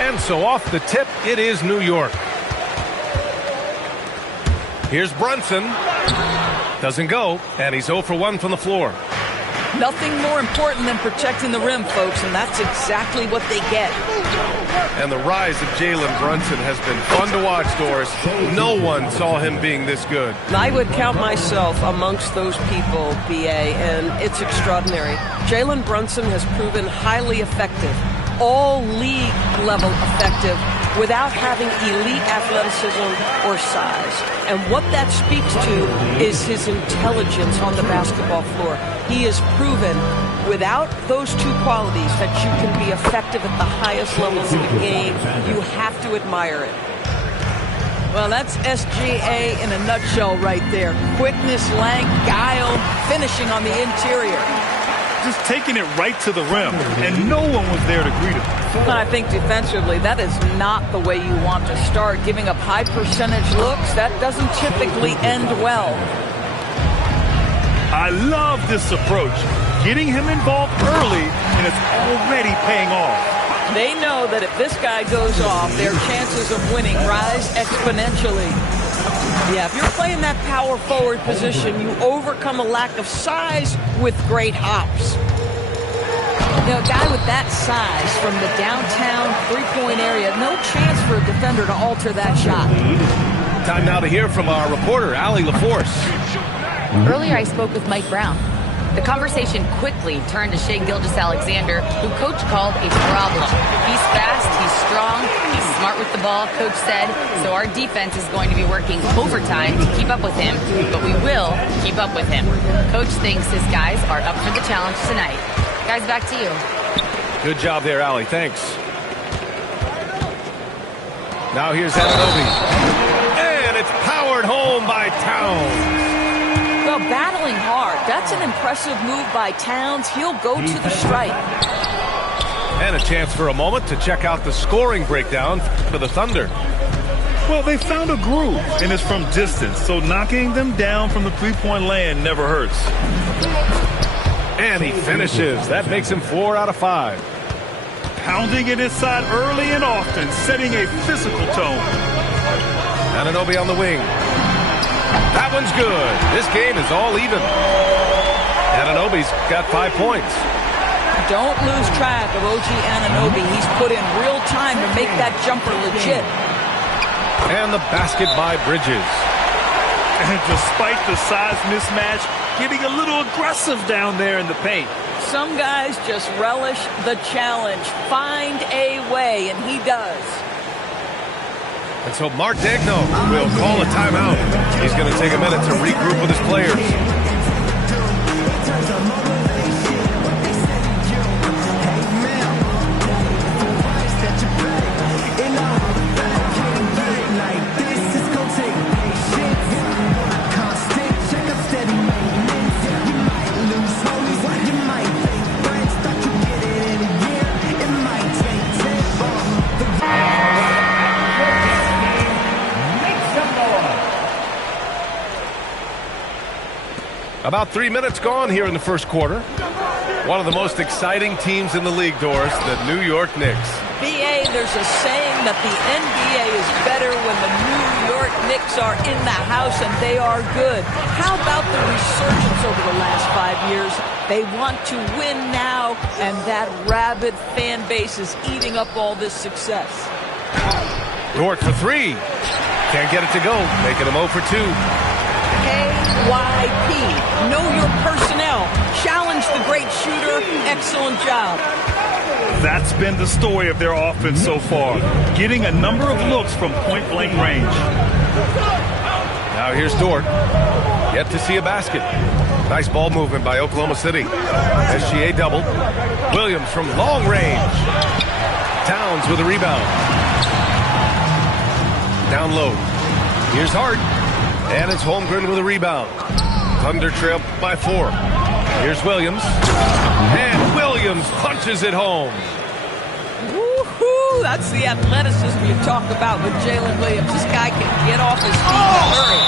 And so off the tip, it is New York. Here's Brunson. Doesn't go, and he's 0 for 1 from the floor. Nothing more important than protecting the rim, folks, and that's exactly what they get. And the rise of Jalen Brunson has been fun to watch, Doris. No one saw him being this good. I would count myself amongst those people, B.A., and it's extraordinary. Jalen Brunson has proven highly effective, all league level effective, without having elite athleticism or size. And what that speaks to is his intelligence on the basketball floor. He has proven without those two qualities that you can be effective at the highest levels of the game. You have to admire it. Well, that's SGA in a nutshell right there. Quickness, length, guile, finishing on the interior. Just taking it right to the rim, and no one was there to greet him. I think defensively, that is not the way you want to start. Giving up high percentage looks, that doesn't typically end well. I love this approach. Getting him involved early, and it's already paying off. They know that if this guy goes off, their chances of winning rise exponentially. Yeah, if you're playing that power forward position, you overcome a lack of size with great hops. You know, a guy with that size from the downtown three-point area, no chance for a defender to alter that shot. Time now to hear from our reporter, Allie LaForce. Earlier, I spoke with Mike Brown. The conversation quickly turned to Shai Gilgeous-Alexander, who Coach called a problem. He's fast, he's strong, he's smart with the ball, Coach said, so our defense is going to be working overtime to keep up with him, but we will keep up with him. Coach thinks his guys are up for the challenge tonight. Guys, back to you. Good job there, Allie. Thanks. Now here's Anunoby. And it's powered home by Towns. Well, battling hard. That's an impressive move by Towns. He'll go to the stripe. And a chance for a moment to check out the scoring breakdown for the Thunder. Well, they found a groove, and it's from distance, so knocking them down from the three-point land never hurts. And he finishes. That makes him 4 out of 5. Pounding it inside early and often, setting a physical tone. Anunoby on the wing. That one's good. This game is all even. Anunoby's got 5 points. Don't lose track of OG Anunoby. He's put in real time to make that jumper legit. And the basket by Bridges. And despite the size mismatch, getting a little aggressive down there in the paint. Some guys just relish the challenge. Find a way, and he does. And so Mark Degno will call a timeout. He's going to take a minute to regroup with his players. About 3 minutes gone here in the first quarter. One of the most exciting teams in the league, Doris, the New York Knicks. BA, there's a saying that the NBA is better when the New York Knicks are in the house and they are good. How about the resurgence over the last 5 years? They want to win now, and that rabid fan base is eating up all this success. Dort for 3. Can't get it to go, making him 0 for 2. KYP. Know your personnel. Challenge the great shooter. Excellent job. That's been the story of their offense so far. Getting a number of looks from point-blank range. Now here's Dort. Yet to see a basket. Nice ball movement by Oklahoma City. SGA double. Williams from long range. Towns with a rebound. Down low. Here's Hart. And it's Holmgren with a rebound. Thunder trail by 4. Here's Williams. And Williams punches it home. Woohoo! That's the athleticism you talk about with Jalen Williams. This guy can get off his feet and hurry.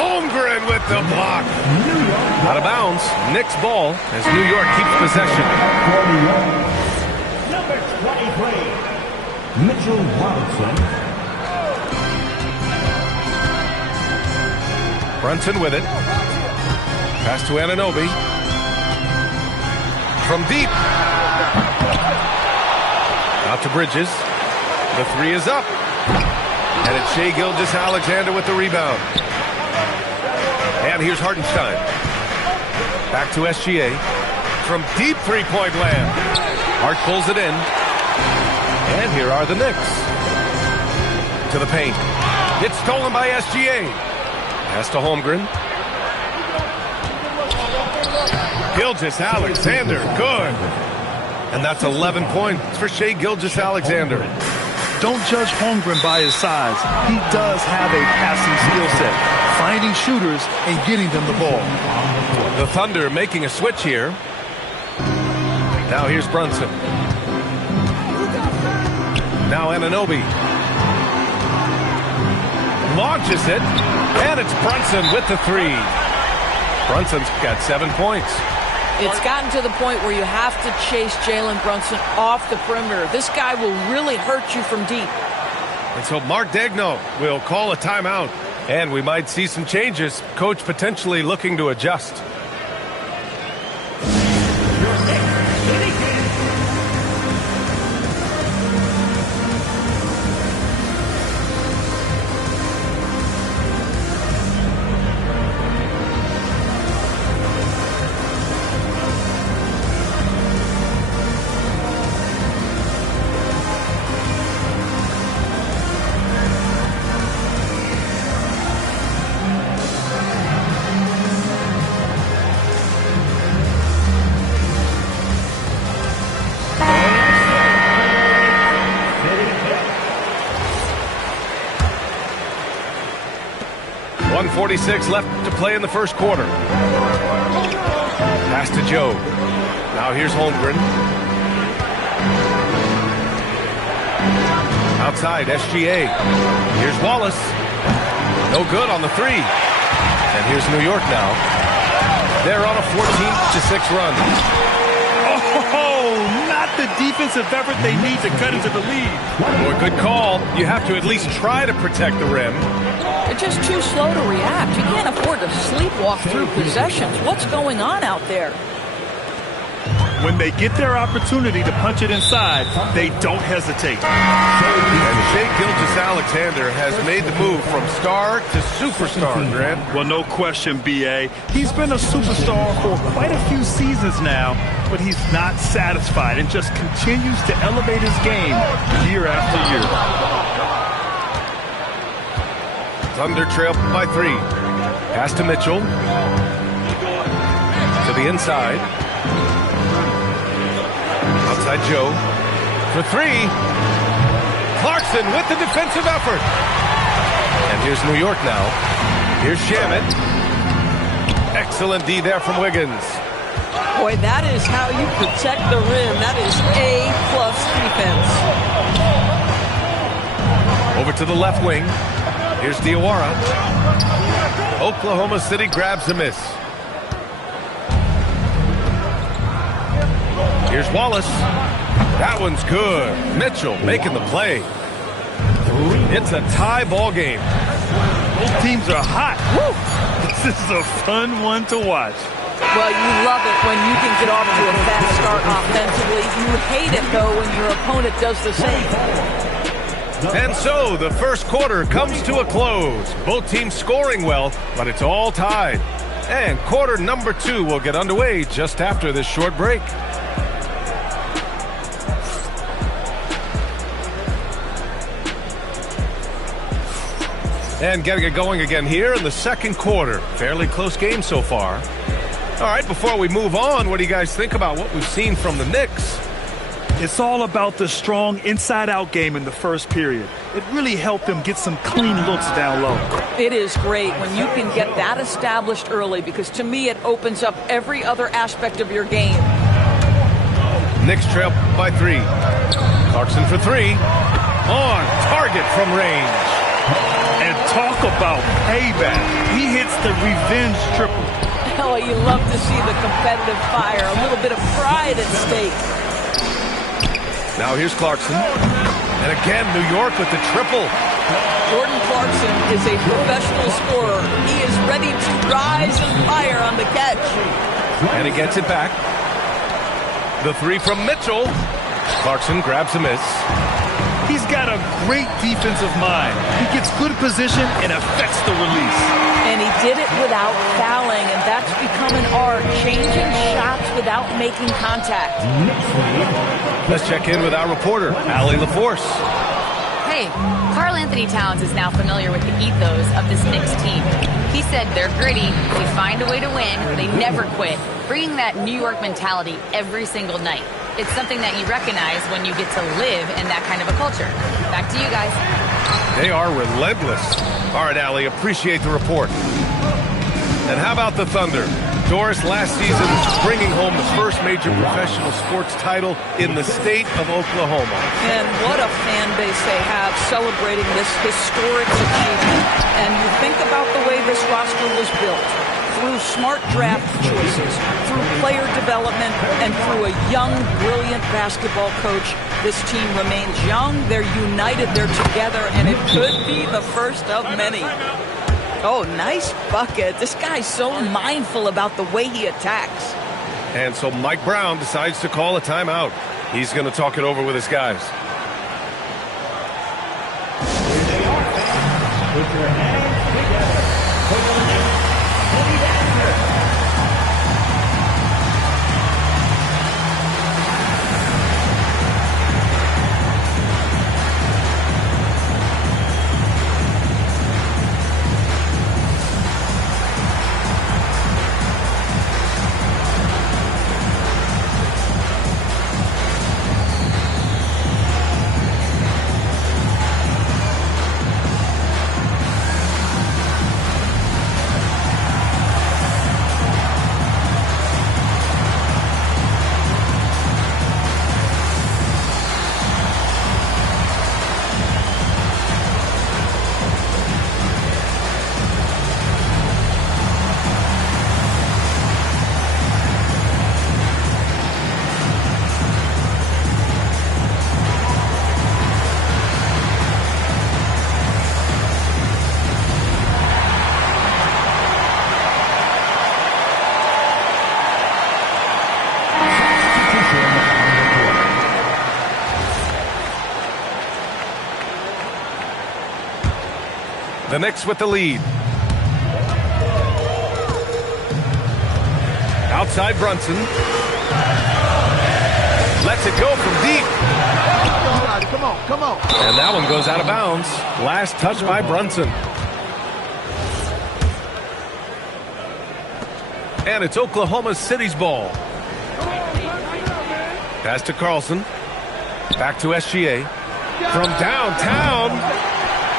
Holmgren Clarkson with the block. Out of bounds. Knicks ball as New York keeps possession. Number 23, Mitchell Robinson. Brunson with it. Pass to Anunoby. From deep. Out to Bridges. The three is up. And it's Shai Gilgeous-Alexander with the rebound. And here's Hartenstein. Back to SGA. From deep three-point land. Hart pulls it in. And here are the Knicks. To the paint. It's stolen by SGA. Pass to Holmgren. Gilgeous-Alexander, good. And that's 11 points for Shai Gilgeous-Alexander. Don't judge Holmgren by his size. He does have a passing skill set, finding shooters and getting them the ball. The Thunder making a switch here. Now here's Brunson. Now Anunoby. Launches it, and it's Brunson with the three. Brunson's got 7 points. It's gotten to the point where you have to chase Jalen Brunson off the perimeter. This guy will really hurt you from deep. And so Mark Daigneault will call a timeout, and we might see some changes. Coach potentially looking to adjust. .46 left to play in the first quarter. Pass to Joe. Now here's Holmgren. Outside, SGA. Here's Wallace. No good on the three. And here's New York now. They're on a 14-6 run. Oh, not the defensive effort they need to cut into the lead. Boy, good call. You have to at least try to protect the rim. They're just too slow to react. You can't afford to sleepwalk through possessions. What's going on out there? When they get their opportunity to punch it inside, they don't hesitate. And Shai Gilgeous-Alexander has made the move from star to superstar, Grant. Well, no question, B.A. He's been a superstar for quite a few seasons now, but he's not satisfied and just continues to elevate his game year after year. Thunder trail by 3. Pass to Mitchell. To the inside. Outside Joe. For 3. Clarkson with the defensive effort. And here's New York now. Here's Shamet. Excellent D there from Wiggins. Boy, that is how you protect the rim. That is A-plus defense. Over to the left wing. Here's Diawara. Oklahoma City grabs a miss. Here's Wallace. That one's good. Mitchell making the play. It's a tie ball game. Both teams are hot. Woo! This is a fun one to watch. Well, you love it when you can get off to a fast start offensively. You hate it, though, when your opponent does the same. And so the first quarter comes to a close. Both teams scoring well, but it's all tied. And quarter number 2 will get underway just after this short break. And getting it going again here in the second quarter. Fairly close game so far. All right, before we move on, what do you guys think about what we've seen from the Knicks? It's all about the strong inside-out game in the first period. It really helped them get some clean looks down low. It is great when you can get that established early because, to me, it opens up every other aspect of your game. Knicks trail by 3. Clarkson for 3. On target from range. And Talk about payback. He hits the revenge triple. Oh, you love to see the competitive fire. A little bit of pride at stake. Now here's Clarkson. And again, New York with the triple. Jordan Clarkson is a professional scorer. He is ready to rise and fire on the catch. And he gets it back. The three from Mitchell. Clarkson grabs a miss. He's got a great defensive mind. He gets good position and affects the release. And he did it without fouling, and that's become an art, changing shots without making contact. Let's check in with our reporter, Allie LaForce. Hey, Karl Anthony Towns is now familiar with the ethos of this Knicks team. He said they're gritty, they find a way to win, they never quit, bringing that New York mentality every single night. It's something that you recognize when you get to live in that kind of a culture. Back to you guys. They are relentless. All right, Allie, appreciate the report. And how about the Thunder? Doris, last season bringing home the first major professional sports title in the state of Oklahoma. And what a fan base they have celebrating this historic achievement. And you think about the way this roster was built. Through smart draft choices, through player development, and through a young, brilliant basketball coach, this team remains young, they're united, they're together, and it could be the first of many. Oh, nice bucket. This guy's so mindful about the way he attacks. And so Mike Brown decides to call a timeout. He's going to talk it over with his guys. Put your hands together. The Knicks with the lead. Outside Brunson. Lets it go from deep. Come on. And that one goes out of bounds. Last touch by Brunson. And it's Oklahoma City's ball. Pass to Carlson. Back to SGA. From downtown.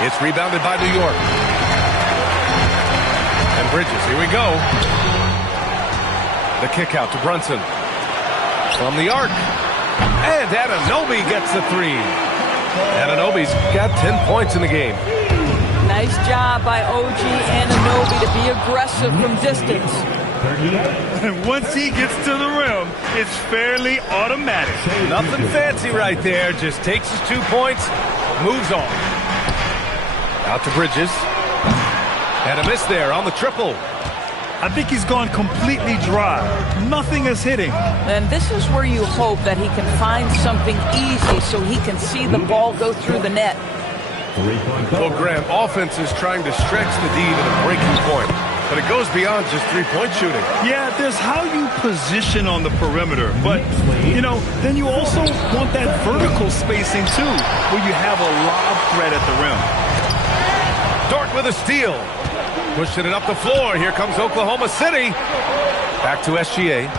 It's rebounded by New York. And Bridges, here we go. The kick out to Brunson. From the arc. And Anunoby gets the three. Anunoby's got 10 points in the game. Nice job by OG Anunoby to be aggressive from distance. And once he gets to the rim, it's fairly automatic. Nothing fancy right there. Just takes his 2 points, moves on. Out to Bridges. And a miss there on the triple. I think he's gone completely dry. Nothing is hitting. And this is where you hope that he can find something easy so he can see the ball go through the net. Well, Graham, offense is trying to stretch the D to the breaking point. But it goes beyond just three-point shooting. Yeah, there's how you position on the perimeter. But, then you also want that vertical spacing, too, where you have a lob threat at the rim. Dort with a steal. Pushing it up the floor. Here comes Oklahoma City. Back to SGA.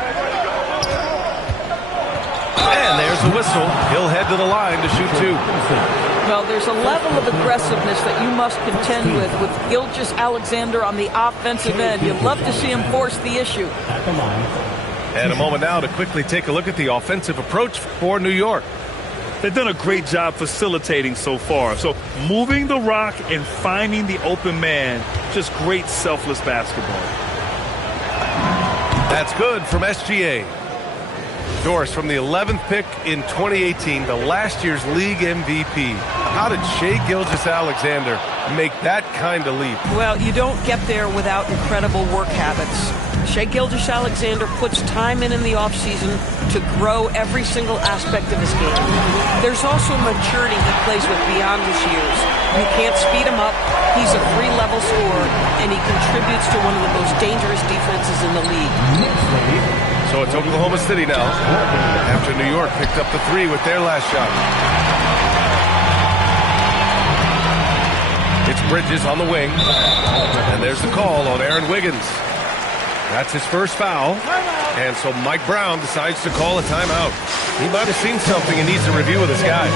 And there's the whistle. He'll head to the line to shoot two. Well, there's a level of aggressiveness that you must contend with Gilgeous-Alexander on the offensive end. You'd love to see him force the issue. And a moment now to quickly take a look at the offensive approach for New York. They've done a great job facilitating so far. So moving the rock and finding the open man, just great selfless basketball. That's good from SGA. Doris, from the 11th pick in 2018 to last year's league MVP. How did Shai Gilgeous-Alexander make that kind of leap? Well, you don't get there without incredible work habits. Shai Gilgeous-Alexander puts time in the offseason to grow every single aspect of his game. There's also maturity he plays with beyond his years. You can't speed him up. He's a free-level scorer, and he contributes to one of the most dangerous defenses in the league. So it's Oklahoma City now, after New York picked up the 3 with their last shot. It's Bridges on the wing, and there's the call on Aaron Wiggins. That's his first foul, and so Mike Brown decides to call a timeout. He might have seen something and needs to review with his guys.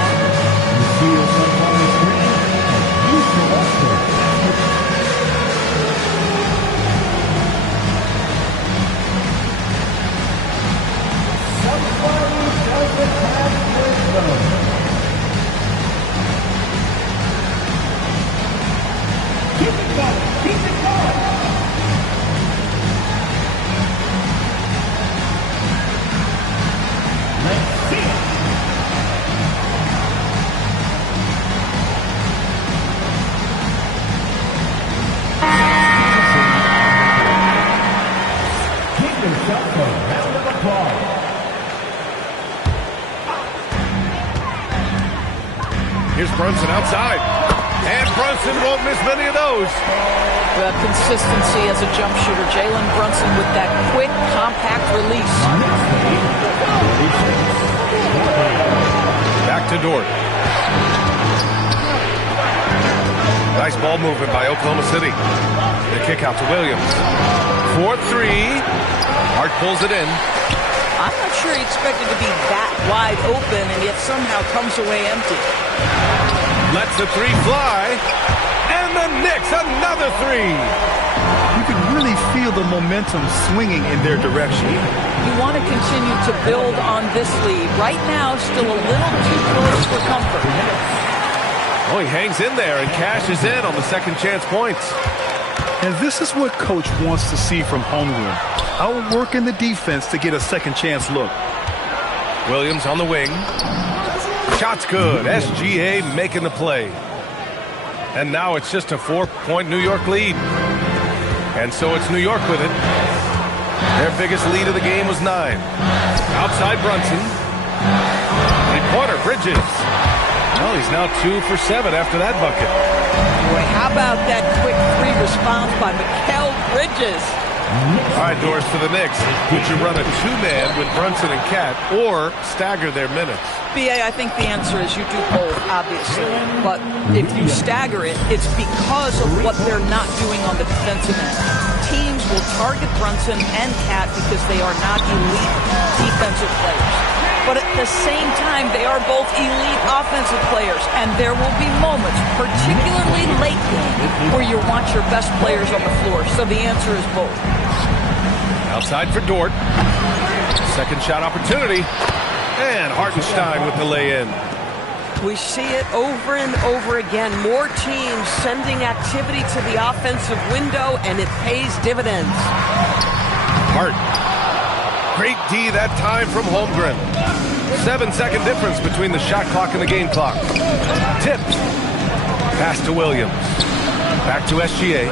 Here's Brunson outside. And Brunson won't miss many of those. The consistency as a jump shooter. Jalen Brunson with that quick, compact release. Back to Dort. Nice ball movement by Oklahoma City. The kick out to Williams. 4-3. Hart pulls it in. I'm not sure he expected to be that wide open, and yet somehow comes away empty. Lets the 3 fly. And the Knicks, another 3. You can really feel the momentum swinging in their direction. You want to continue to build on this lead. Right now, still a little too close for comfort. Oh, he hangs in there and cashes in on the second chance points. And this is what Coach wants to see from Holmgren. Outworking the defense to get a second chance look. Williams on the wing. Shot's good. SGA making the play. And now it's just a 4-point New York lead. And so it's New York with it. Their biggest lead of the game was 9. Outside Brunson. Three-pointer, Bridges. Well, he's now 2 for 7 after that bucket. Boy, how about that quick 3 response by Mikal Bridges? All right, Doris, for the Knicks, would you run a 2-man with Brunson and Cat or stagger their minutes? BA, I think the answer is you do both, obviously. But if you stagger it, it's because of what they're not doing on the defensive end. Teams will target Brunson and Cat because they are not elite defensive players. But at the same time, they are both elite offensive players. And there will be moments, particularly late game, where you want your best players on the floor. So the answer is both. Outside for Dort. Second shot opportunity. And Hartenstein with the lay-in. We see it over and over again. More teams sending activity to the offensive window, and it pays dividends. Hart. Great D that time from Holmgren. 7-second difference between the shot clock and the game clock. Tipped. Pass to Williams. Back to SGA.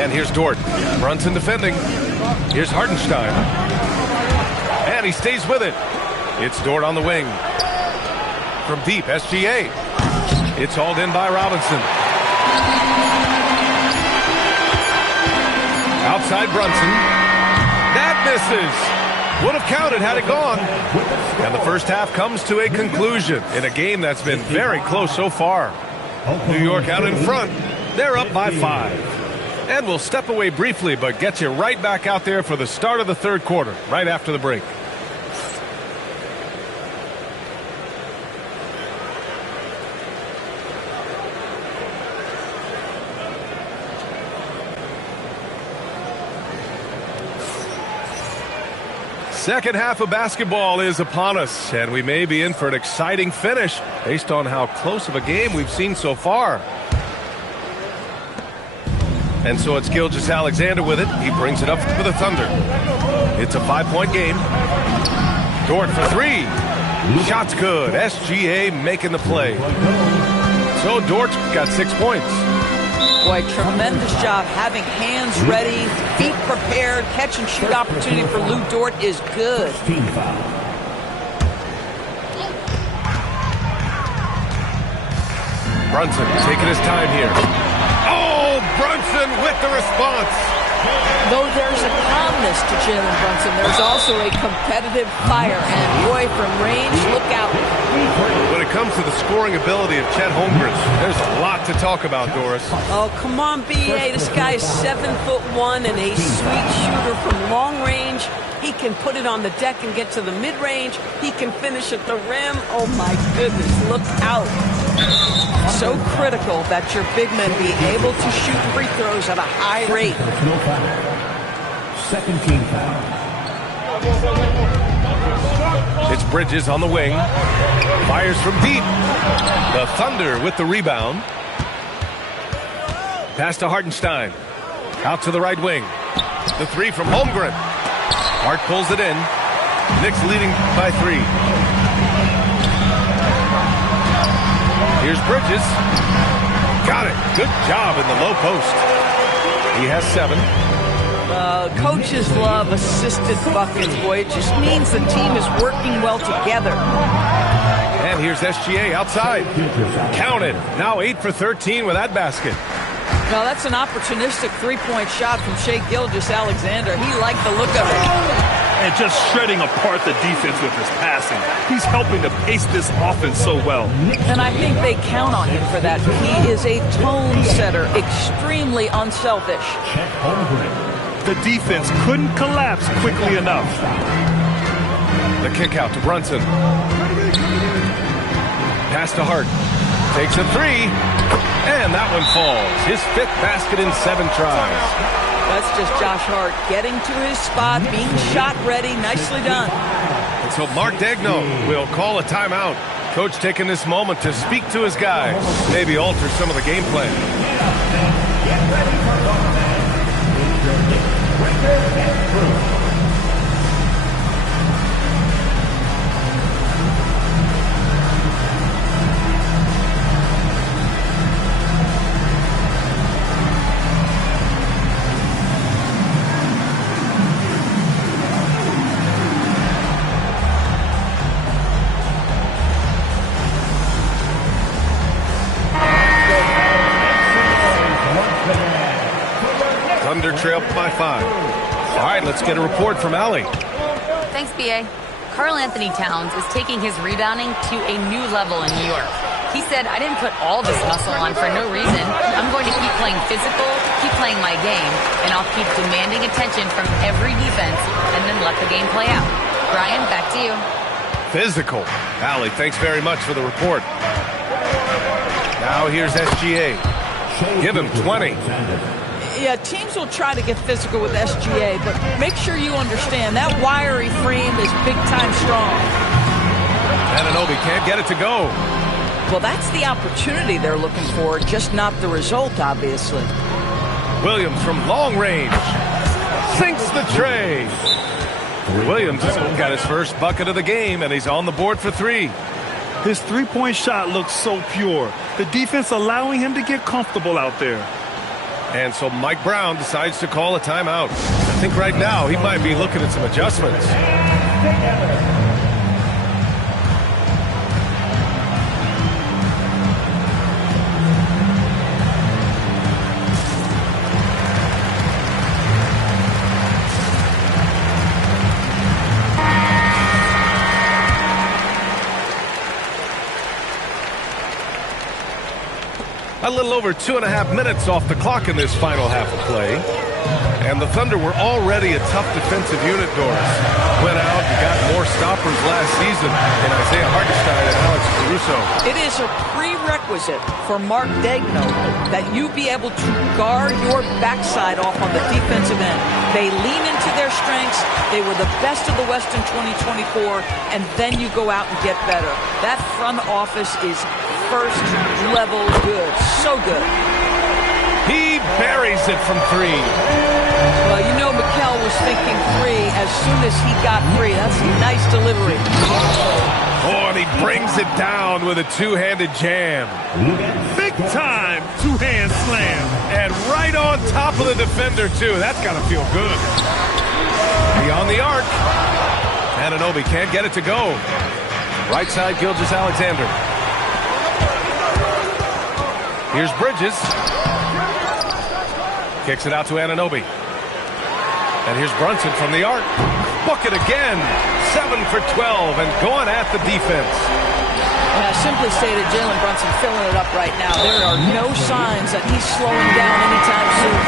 And here's Dort. Brunson defending. Here's Hartenstein. And he stays with it. It's Dort on the wing. From deep, SGA. It's hauled in by Robinson. Outside Brunson. That misses. Would have counted had it gone. And the first half comes to a conclusion in a game that's been very close so far. New York out in front. They're up by 5. And we'll step away briefly, but get you right back out there for the start of the third quarter, right after the break. Second half of basketball is upon us, and we may be in for an exciting finish based on how close of a game we've seen so far. And so it's Gilgeous-Alexander with it. He brings it up for the Thunder. It's a 5-point game. Dort for three. Shot's good. SGA making the play. So Dort's got 6 points. Boy, tremendous job having hands ready, feet prepared, catch and shoot opportunity for Lou Dort is good. Brunson taking his time here. Oh, Brunson with the response. Though there's a calmness to Jalen Brunson, there's also a competitive fire. And boy, from range, look out. When it comes to the scoring ability of Chet Holmgren, there's a lot to talk about, Doris. Oh, come on, B.A. This guy is 7'1" and a sweet shooter from long range. He can put it on the deck and get to the mid-range. He can finish at the rim. Oh, my goodness, look out. So critical that your big men be able to shoot free throws at a high rate. Personal foul. Second team foul. It's Bridges on the wing. Fires from deep. The Thunder with the rebound. Pass to Hartenstein. Out to the right wing. The three from Holmgren. Hart pulls it in. Knicks leading by 3. Here's Bridges. Got it. Good job in the low post. He has 7. Coaches love assisted buckets, boy. It just means the team is working well together. And here's SGA outside. Counted. Now 8 for 13 with that basket. Well, that's an opportunistic three-point shot from Shai Gilgeous-Alexander. He liked the look of it. And just shredding apart the defense with his passing. He's helping to pace this offense so well. And I think they count on him for that. He is a tone setter, extremely unselfish. The defense couldn't collapse quickly enough. The kick out to Brunson. Pass to Hart. Takes a 3. And that one falls. His 5th basket in 7 tries. That's just Josh Hart getting to his spot, being shot ready. Nicely done. And so Mark Daigneault will call a timeout. Coach taking this moment to speak to his guys. Maybe alter some of the game plan. Thunder trail by 5. All right, let's get a report from Allie. Thanks, B.A. Karl Anthony Towns is taking his rebounding to a new level in New York. He said, I didn't put all this muscle on for no reason. I'm going to keep playing physical, keep playing my game, and I'll keep demanding attention from every defense and then let the game play out. Brian, back to you. Physical. Allie, thanks very much for the report. Now here's SGA. Give him 20. Yeah, teams will try to get physical with SGA, but make sure you understand that wiry frame is big-time strong. Anunoby can't get it to go. Well, that's the opportunity they're looking for, just not the result, obviously. Williams from long range. Sinks the tray. Williams has got his first bucket of the game, and he's on the board for 3. His three-point shot looks so pure. The defense allowing him to get comfortable out there. And so Mike Brown decides to call a timeout. I think right now he might be looking at some adjustments. A little over 2.5 minutes off the clock in this final half of play. And the Thunder were already a tough defensive unit, Doris. Went out and got more stoppers last season in Isaiah Hartenstein and Alex Caruso. It is a prerequisite for Mark Daigneault that you be able to guard your backside off on the defensive end. They lean into their strengths. They were the best of the West in 2024, and then you go out and get better. That front office is first level good. So good. He buries it from three. Well, you know Mikal was thinking three as soon as he got three. That's a nice delivery. Oh, and he brings it down with a two-handed jam. Big time two-hand slam. And right on top of the defender, too. That's got to feel good. Beyond the arc. Anunoby can't get it to go. Right side, Gilgeous-Alexander. Here's Bridges. Kicks it out to Anunoby. And here's Brunson from the arc. Bucket again. 7 for 12 and going at the defense. Simply stated, Jalen Brunson filling it up right now. There are no signs that he's slowing down anytime soon.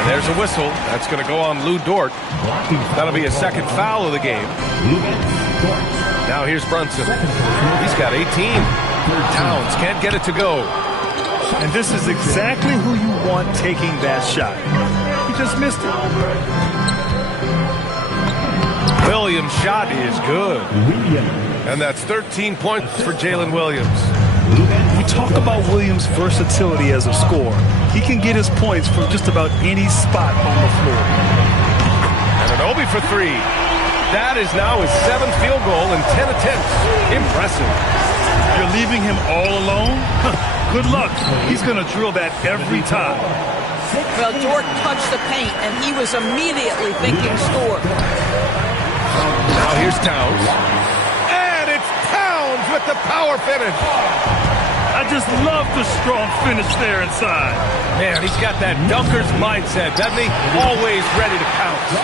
And there's a whistle. That's going to go on Lou Dort. That'll be his second foul of the game. Now here's Brunson. He's got 18. Towns can't get it to go. And this is exactly who you want taking that shot. He just missed it. Williams' shot is good. And that's 13 points for Jalen Williams. We talk about Williams' versatility as a scorer. He can get his points from just about any spot on the floor. Anunoby for three. That is now his 7th field goal in 10 attempts. Impressive. You're leaving him all alone? Good luck. He's going to drill that every time. Well, Dort touched the paint, and he was immediately thinking score. Now here's Towns. And it's Towns with the power finish. I just love the strong finish there inside. Man, he's got that dunker's mindset, doesn't he? Always ready to pounce.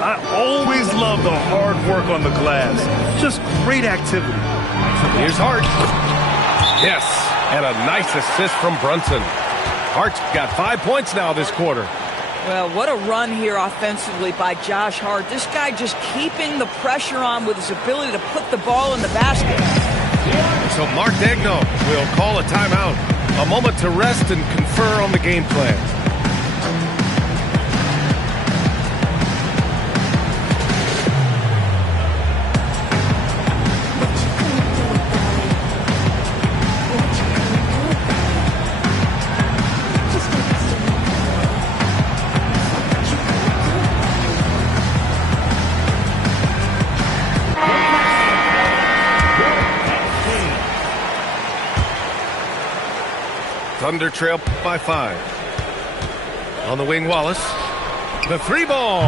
I always love the hard work on the glass. Just great activity. Here's Hart. Yes, and a nice assist from Brunson. Hart's got 5 points now this quarter. Well, what a run here offensively by Josh Hart. This guy just keeping the pressure on with his ability to put the ball in the basket. So Mark Daigneault will call a timeout. A moment to rest and confer on the game plan. Thunder trail by 5. On the wing, Wallace. The three ball.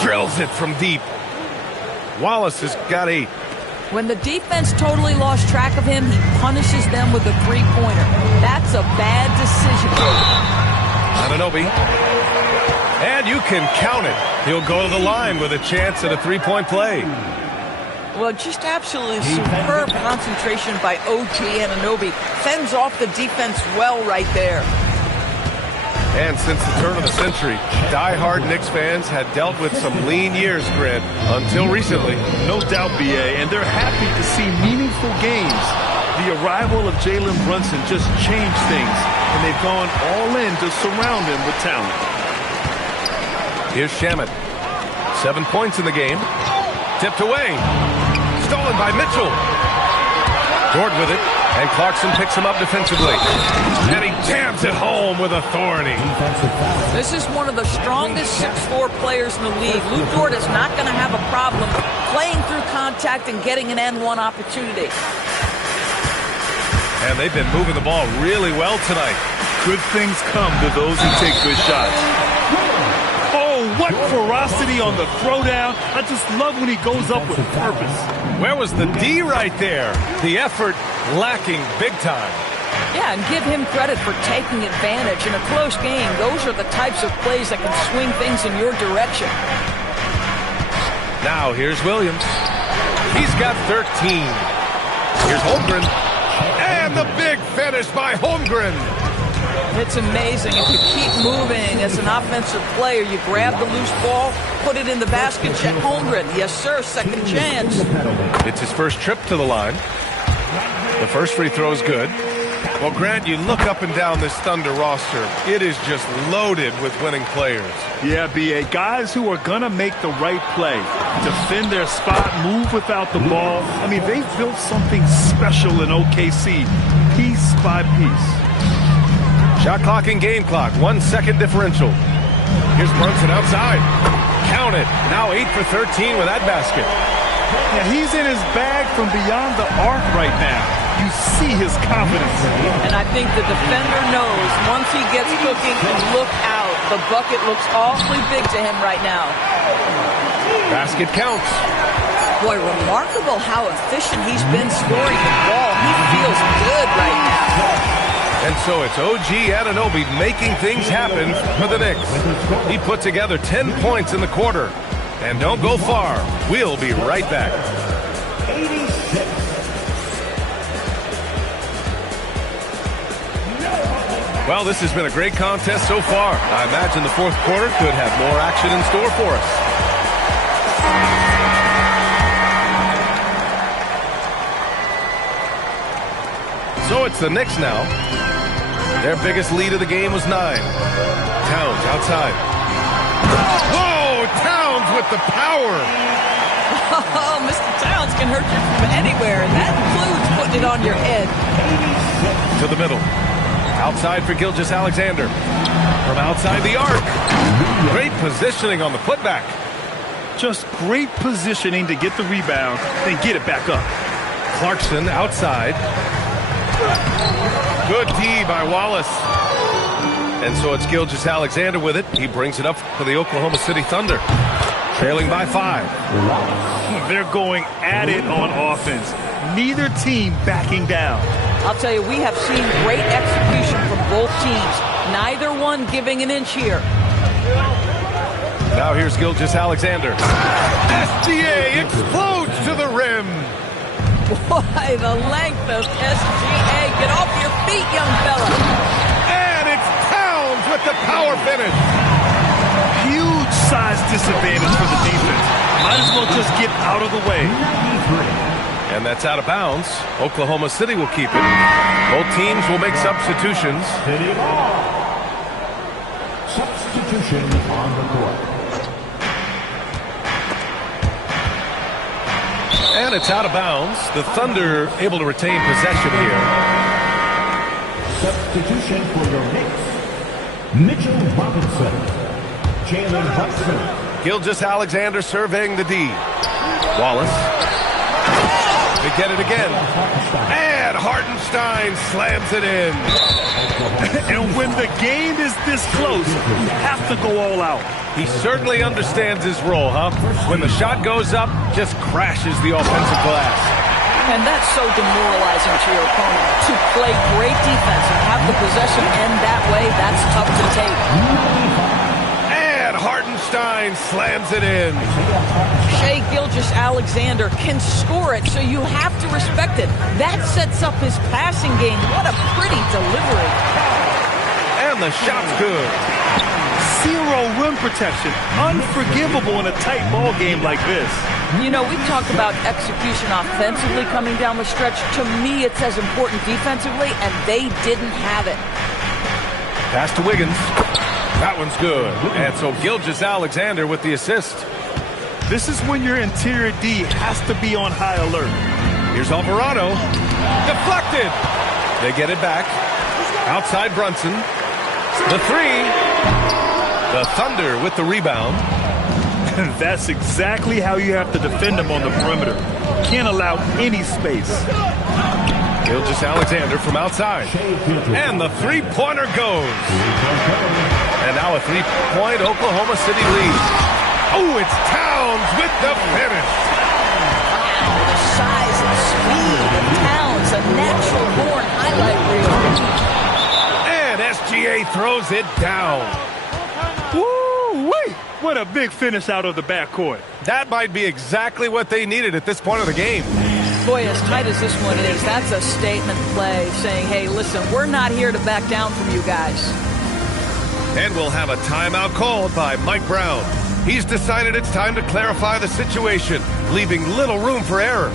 Drills it from deep. Wallace has got 8. When the defense totally lost track of him, he punishes them with a three-pointer. That's a bad decision. Anunoby. And you can count it. He'll go to the line with a chance at a three-point play. Well, just absolutely superb concentration by OG Anunoby. Fends off the defense well right there. And since the turn of the century, die-hard Knicks fans had dealt with some lean years, Grid, until recently. No doubt, BA, and they're happy to see meaningful games. The arrival of Jalen Brunson just changed things, and they've gone all in to surround him with talent. Here's Shamet. 7 points in the game. Tipped away. Stolen by Mitchell. Dort with it, and Clarkson picks him up defensively. And he jams it home with authority. This is one of the strongest 6'4 players in the league. Lou Dort is not going to have a problem playing through contact and getting an N1 opportunity. And they've been moving the ball really well tonight. Good things come to those who take good shots. Oh, what ferocity on the throwdown. I just love when he goes up with purpose. Where was the D right there? The effort lacking big time. Yeah, and give him credit for taking advantage. In a close game, those are the types of plays that can swing things in your direction. Now here's Williams. He's got 13. Here's Holmgren. And the big finish by Holmgren. It's amazing. If you keep moving as an offensive player, you grab the loose ball, put it in the basket, Chet Holmgren. Yes, sir, second chance. It's his first trip to the line. The first free throw is good. Well, Grant, you look up and down this Thunder roster. It is just loaded with winning players. Yeah, B.A. Guys who are going to make the right play. Defend their spot, move without the ball. I mean, they've built something special in OKC, piece by piece. Shot clock and game clock, 1 second differential. Here's Brunson outside. Count it. Now 8 for 13 with that basket. Yeah, he's in his bag from beyond the arc right now. You see his confidence. And I think the defender knows once he gets cooking, look out. The bucket looks awfully big to him right now. Basket counts. Boy, remarkable how efficient he's been scoring the ball. He feels good right now. And so it's OG Anunoby making things happen for the Knicks. He put together 10 points in the quarter. And don't go far. We'll be right back. Well, this has been a great contest so far. I imagine the fourth quarter could have more action in store for us. So it's the Knicks now. Their biggest lead of the game was 9. Towns outside. Whoa! Towns with the power! Oh, Mr. Towns can hurt you from anywhere, and that includes putting it on your head. To the middle. Outside for Gilgeous-Alexander. From outside the arc. Great positioning on the putback. Just great positioning to get the rebound, then get it back up. Clarkson outside. Good D by Wallace. And so it's Gilgeous-Alexander with it. He brings it up for the Oklahoma City Thunder. Trailing by 5. They're going at it on offense. Neither team backing down. I'll tell you, we have seen great execution from both teams. Neither one giving an inch here. Now here's Gilgeous-Alexander. SGA explodes to the rim. Boy, the length of SGA. Get off your feet, young fella. And it's Towns with the power finish. Huge size disadvantage for the defense. Might as well just get out of the way. And that's out of bounds. Oklahoma City will keep it. Both teams will make substitutions. Substitution on the court. And it's out of bounds. The Thunder able to retain possession here. Substitution for your Knicks. Mitchell Robinson. Jalen Hudson. Gilgeous-Alexander surveying the D. Wallace. They get it again. And Hartenstein slams it in. And when the game is this close, you have to go all out. He certainly understands his role, huh? When the shot goes up, just crashes the offensive glass. And that's so demoralizing to your opponent. To play great defense and have the possession end that way, that's tough to take. And Hartenstein slams it in. Shai Gilgeous-Alexander can score it, so you have to respect it. That sets up his passing game. What a pretty delivery. And the shot's good. Zero rim protection. Unforgivable in a tight ball game like this. You know, we talk about execution offensively coming down the stretch. To me, it's as important defensively, and they didn't have it. Pass to Wiggins. That one's good. And so Gilgeous-Alexander with the assist. This is when your interior D has to be on high alert. Here's Alvarado. Deflected. They get it back. Outside Brunson. The 3. The Thunder with the rebound. That's exactly how you have to defend them on the perimeter. Can't allow any space. Gilgeous-Alexander from outside. And the three-pointer goes. And now a three-point Oklahoma City lead. Oh, it's Towns with the finish. Wow, the size and speed of Towns, a natural-born highlight reel. And SGA throws it down. Woo-wee! What a big finish out of the backcourt. That might be exactly what they needed at this point of the game. Boy, as tight as this one is, that's a statement play saying, hey, listen, we're not here to back down from you guys. And we'll have a timeout called by Mike Brown. He's decided it's time to clarify the situation, leaving little room for error.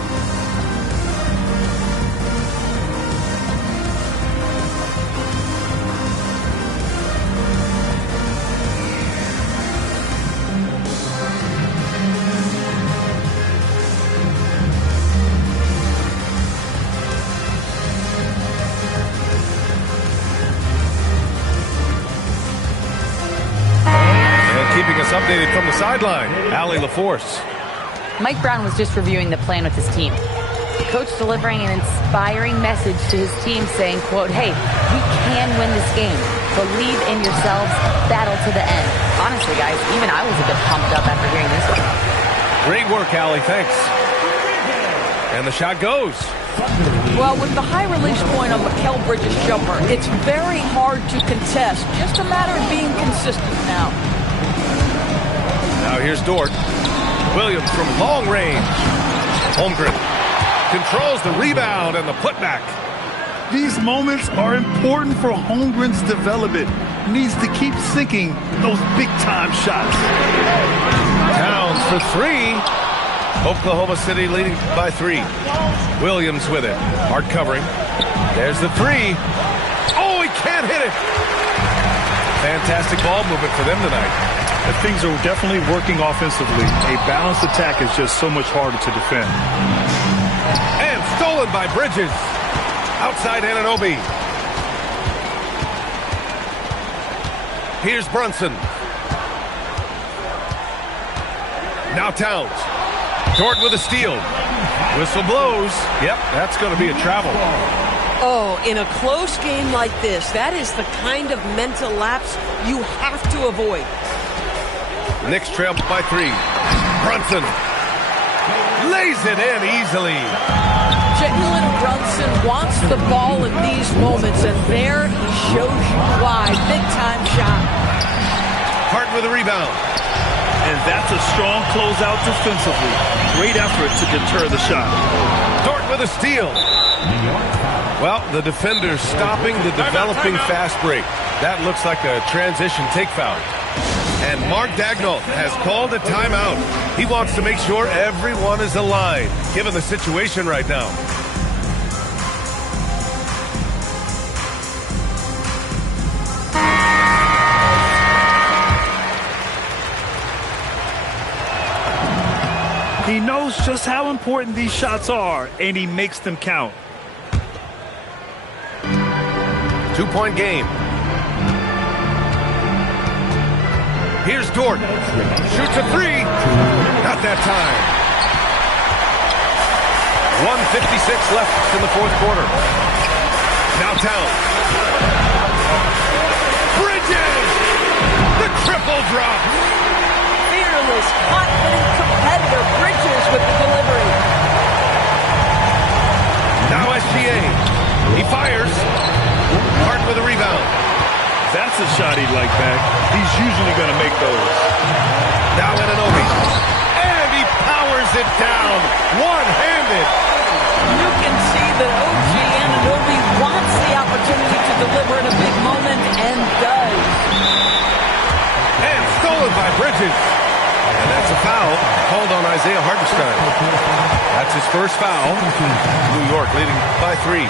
Keeping us updated from the sideline, Allie LaForce. Mike Brown was just reviewing the plan with his team. The coach delivering an inspiring message to his team saying, quote, hey, we can win this game. Believe in yourselves. Battle to the end. Honestly, guys, even I was a bit pumped up after hearing this one. Great work, Allie. Thanks. And the shot goes. Well, with the high release point on Mikal Bridges' jumper, it's very hard to contest. Just a matter of being consistent now. Now here's Dort. Williams from long range. Holmgren controls the rebound and the putback. These moments are important for Holmgren's development. Needs to keep sinking those big-time shots. Towns for three. Oklahoma City leading by 3. Williams with it. Hard covering. There's the 3. Oh, he can't hit it. Fantastic ball movement for them tonight. Things are definitely working offensively. A balanced attack is just so much harder to defend. And stolen by Bridges. Outside Anunoby. Here's Brunson. Now Towns. Dort with a steal. Whistle blows. Yep, that's going to be a travel. Oh, in a close game like this, that is the kind of mental lapse you have to avoid. Knicks trail by 3. Brunson lays it in easily. Jalen Brunson wants the ball in these moments, and there he shows you why. Big-time shot. Hart with a rebound. And that's a strong closeout defensively. Great effort to deter the shot. Dort with a steal. Well, the defender's stopping the developing fast break. That looks like a transition take foul. And Mark Daigneault has called a timeout. He wants to make sure everyone is aligned, given the situation right now. He knows just how important these shots are, and he makes them count. 2-point game. Here's Dort. Shoots a 3. Not that time. 1:56 left in the fourth quarter. Now Towns. Bridges! The triple drop. Fearless, confident competitor. Bridges with the delivery. Now SGA. He fires. Hart with a rebound. That's a shot he'd like back. He's usually going to make those. Now Anunoby. And he powers it down. One-handed. You can see that OG Anunoby wants the opportunity to deliver in a big moment, and does. And stolen by Bridges. And that's a foul called on Isaiah Hartenstein. That's his first foul. New York leading by 3.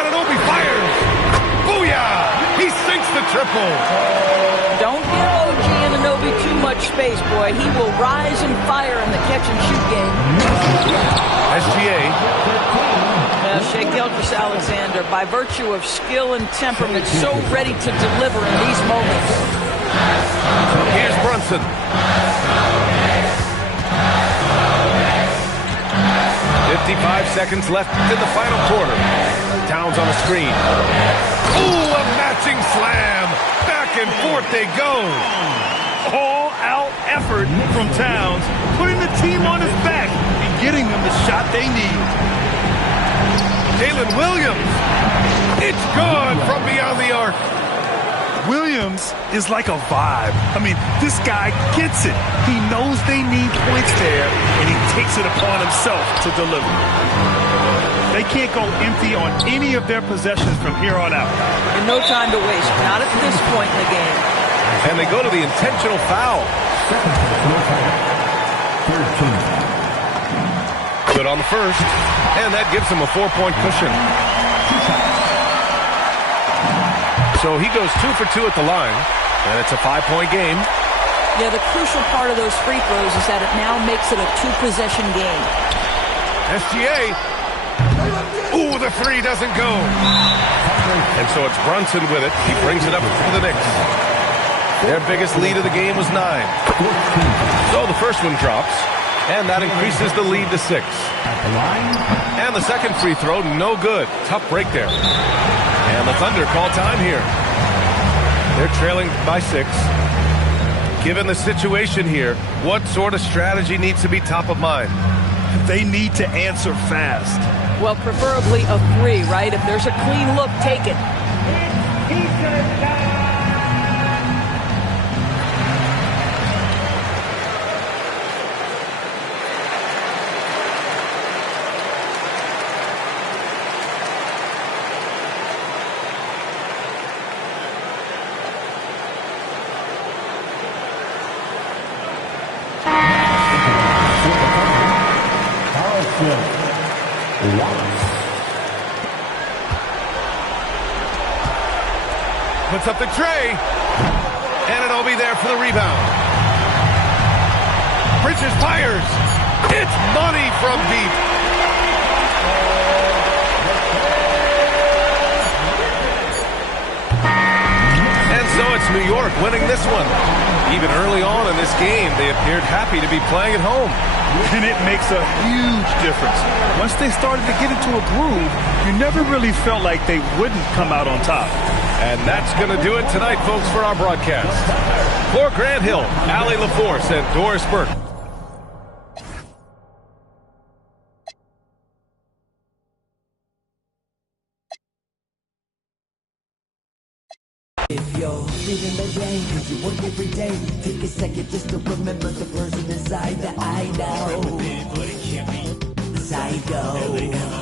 Anunoby fires. Booyah! He sinks the triple. Don't give OG Anunoby too much space, boy. He will rise and fire in the catch-and-shoot game. SGA. Shai Gilgeous-Alexander, by virtue of skill and temperament, so ready to deliver in these moments. Here's Brunson. "55 seconds left in the final quarter. Towns on a screen. Ooh, a matching slam. Back and forth they go. All-out effort from Towns, putting the team on his back and getting them the shot they need. Jalen Williams. It's good from beyond the arc. Williams is like a vibe. I mean, this guy gets it. He knows they need points there, and he takes it upon himself to deliver. They can't go empty on any of their possessions from here on out. And no time to waste, not at this point in the game. And they go to the intentional foul. Good on the first, and that gives him a 4-point cushion. So he goes 2 for 2 at the line, and it's a 5-point game. Yeah, the crucial part of those free throws is that it now makes it a 2-possession game. SGA. Ooh, the three doesn't go. And so it's Brunson with it. He brings it up for the Knicks. Their biggest lead of the game was 9. So the first one drops, and that increases the lead to 6. And the second free throw, no good. Tough break there. And the Thunder call time here. They're trailing by 6. Given the situation here, what sort of strategy needs to be top of mind? They need to answer fast. Well, preferably a 3, right? If there's a clean look, take it. Puts up the tray, and it'll be there for the rebound. Bridges fires. It's money from deep. And so it's New York winning this one. Even early on in this game, they appeared happy to be playing at home. And it makes a huge difference. Once they started to get into a groove, you never really felt like they wouldn't come out on top. And that's going to do it tonight, folks, for our broadcast. For Grant Hill, Allie LaForce, and Doris Burke. If you're living the game, if you work every day, take a second just to remember the person inside that I know. Psycho.